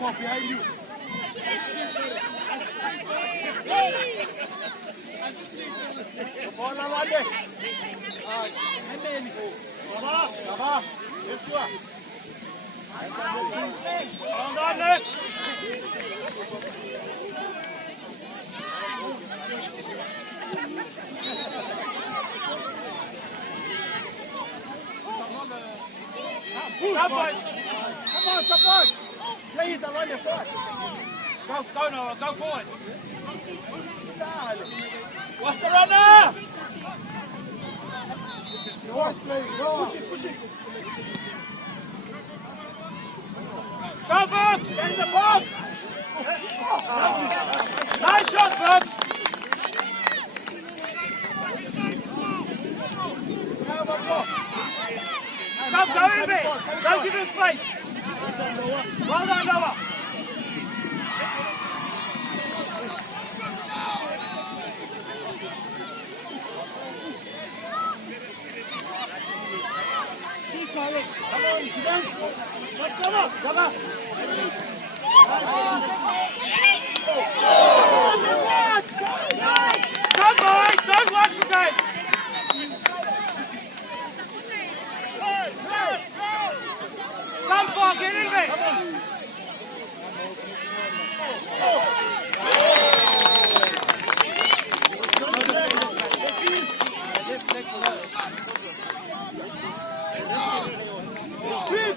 Support behind you. Bola wale. Baba. Yes, you are. Hold on, Nick. Come on, support. Play it along your foot. Go, Noah, go forward. What's the runner? Noah's playing, Noah. Push it. Go, Bucks! Get in the box! Nice shot, Bucks! Come, go in it! Don't give him space! Well done, Noah! Come on, come on! Come boys, don't watch the game! Come on, get in this!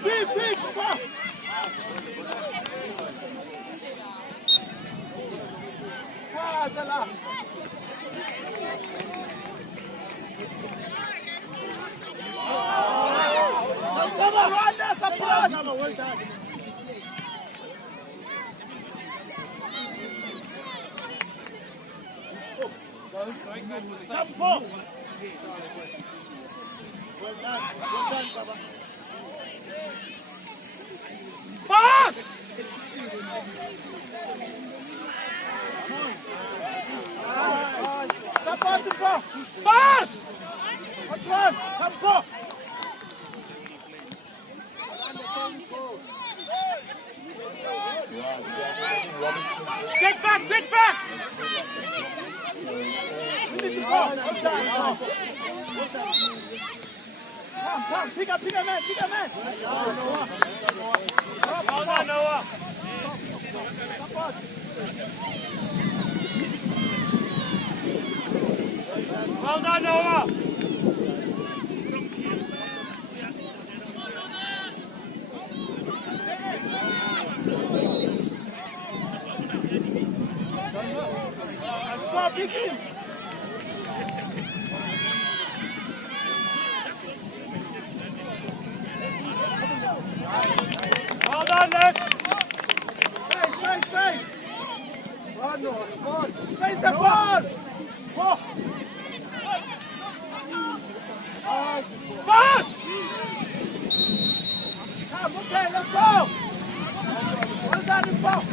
Big! Salah. Come on, run there, support! Well done. Come for. Well done, Baba. Pass! Support the ball. Pass! What's wrong? Come go. Get back! We need to go. Come, pick up man. Well done, Noah. Well done, Noah. Go, Pickens. Well done, Nick. Space. Run, Noah. Space the ball. Pass! Come, okay, let's go. Well done, the ball.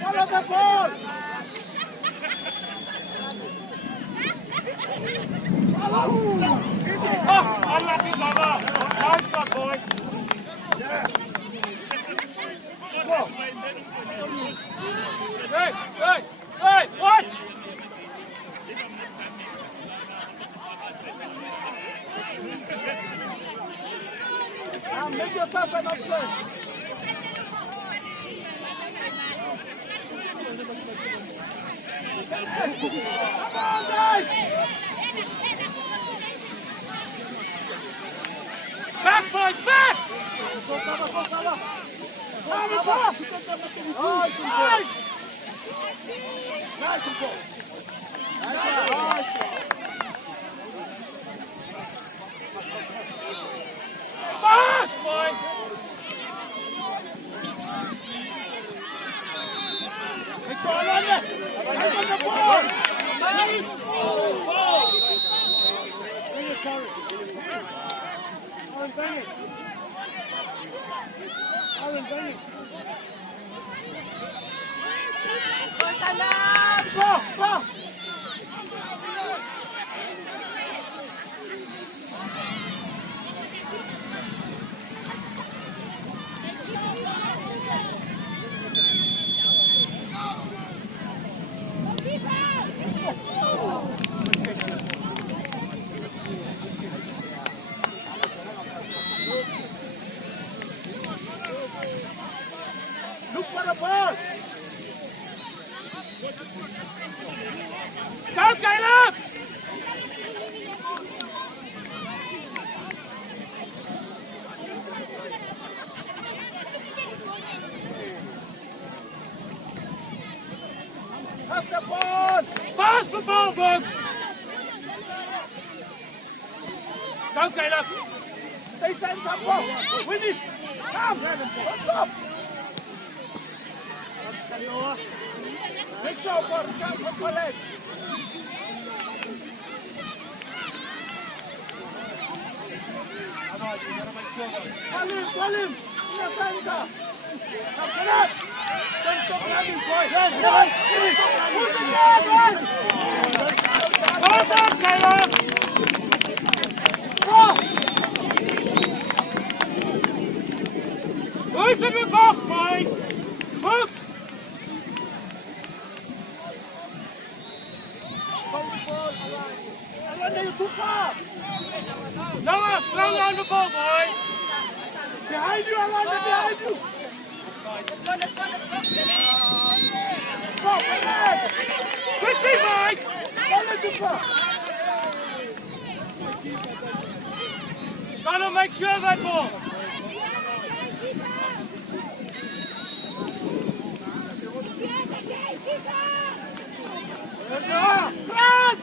Follow the ball! Follow! Oh, unlucky, Baba! Nice shot, boy! Yeah! Hey! Watch! Now make yourself an offside. Come on, guys! Back, boys, back! Go, Nice, pass, boys! It's all on there! It's on the ball! Bring it, Terry. Alan, bring it. Go! Look for the ball! Go, Caleb! Pass the ball! Pass the ball, Bugs! Go, Caleb! Stay center, ball! Win it! Come! What's up? Make sure, ball! Come, collect! Call him! In the center! Now, get up! Don't stop running, boy! Yes! Well done, Caleb! Go! Who's in the box, boys? Hook! You're too far! Noah, slow down the ball, boy! Behind you, Alanda, behind you! Go, back! Quickly, boys! Follow the ball! Gotta make sure of that ball! Cross!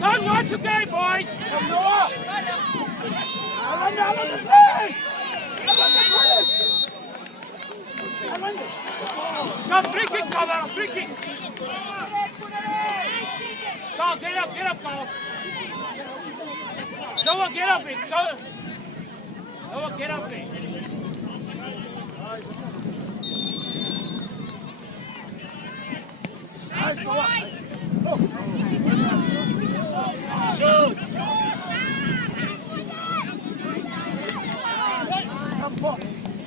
Don't watch the game, boys! Come Noah! Come, free kick, cover, free kick! Go, get up, go! Noah, get up, go! Noah, get up, Nice, Noah! Shoot!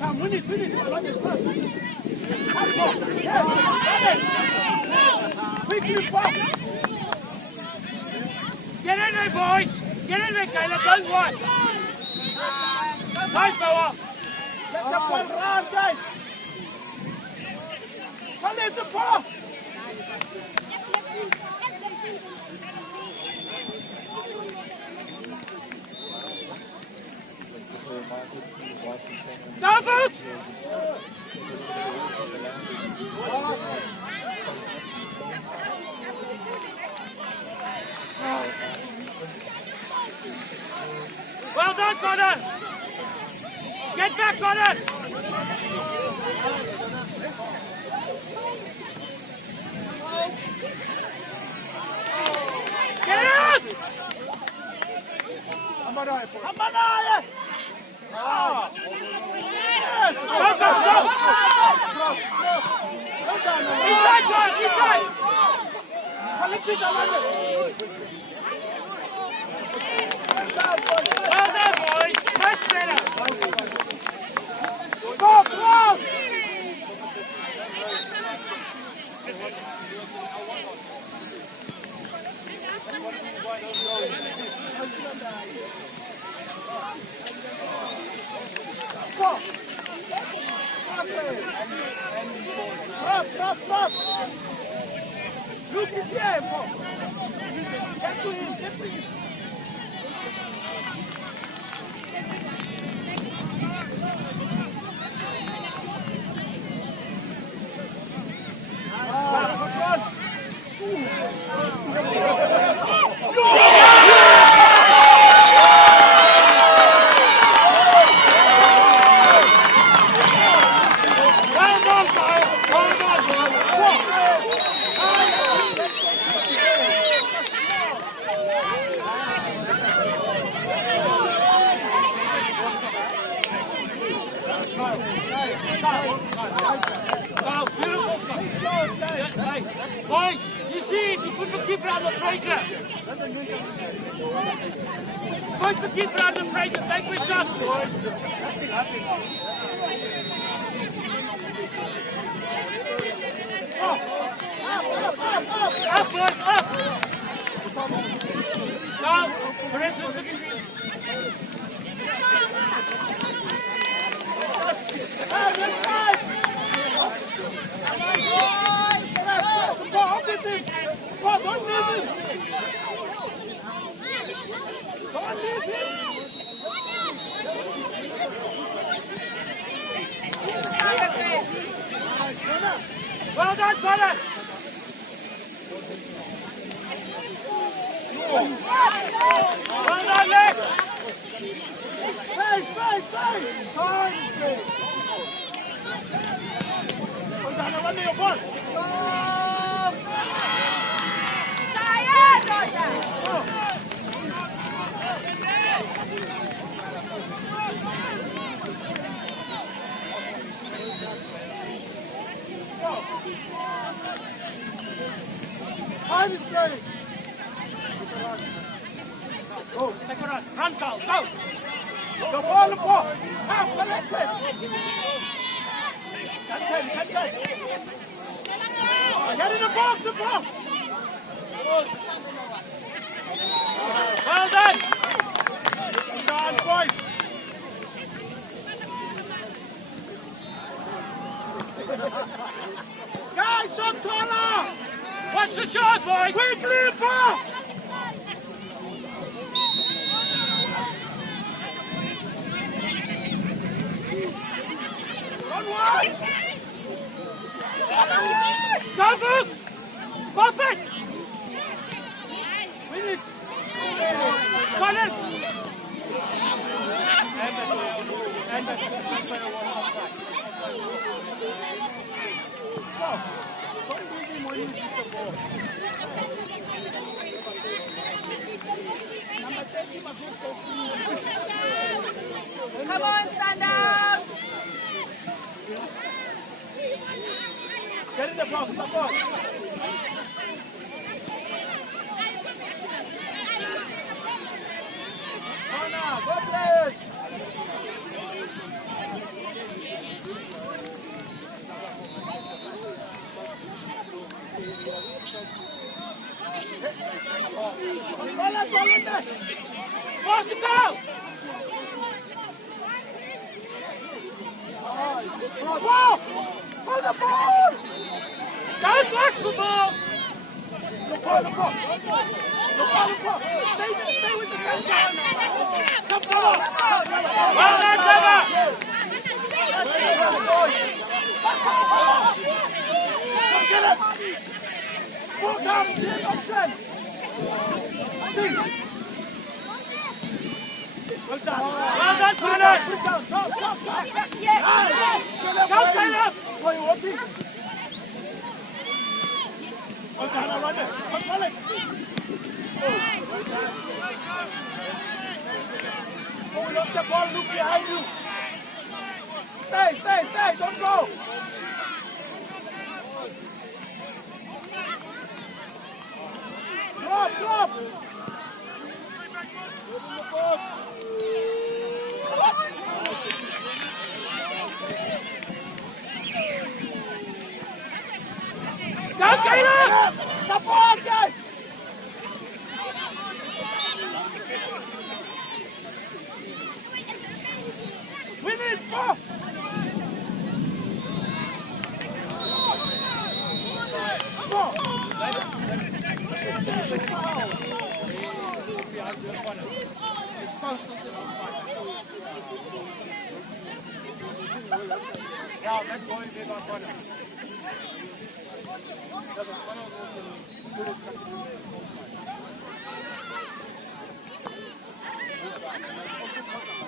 Come, win it! Come, go! Quickly, back! Get in there, boys! Get in there, Caleb, don't watch! Nice, Noah! Let the ball run, guys! Come in the ball! Go, Boots! Well done, Connor! Get back, Connor! Get out! Amanaya! Ah! Yes! Go! Inside, John! Inside! Well done, boys! Much better! Go, cross! Stop! Look, he's here, bro. Get to him, get to him. Boy, you see it, you put the keeper on the pressure. Put the keeper on the pressure, take the shot, boy. Up, boys, up. Now, press the keeper. Well done, brother! Well done, Nick! Space! Well done, run your ball! Time is playing. Go, take a run. Run, Carl, go. The ball. Now, collect it. Catch it. Get in the box, Well done. Come on, boys. Guys, shot taller. Watch the shot, boys. Quickly, ball. Run wide. Go, Boots. Pop it. Win it. Got it. And the Come on, Sundowns! Get in the box, support! Go now, go play it! Force it down! Whoa! For the ball! Don't watch the ball! The ball! Stay with the center! Come on! Well done, Trevor! Come get it! Walk up! Option! Well done! Well done, Connor! Put down! Go! Go, Caleb! Play walking! Well done, I run it! Come on! Hold up the ball, look behind you! Stay! Don't go! Drop! Go, Caleb! Support, guys! Win it! Ja, met mooi weer naar vorne. Dat is vorne ook een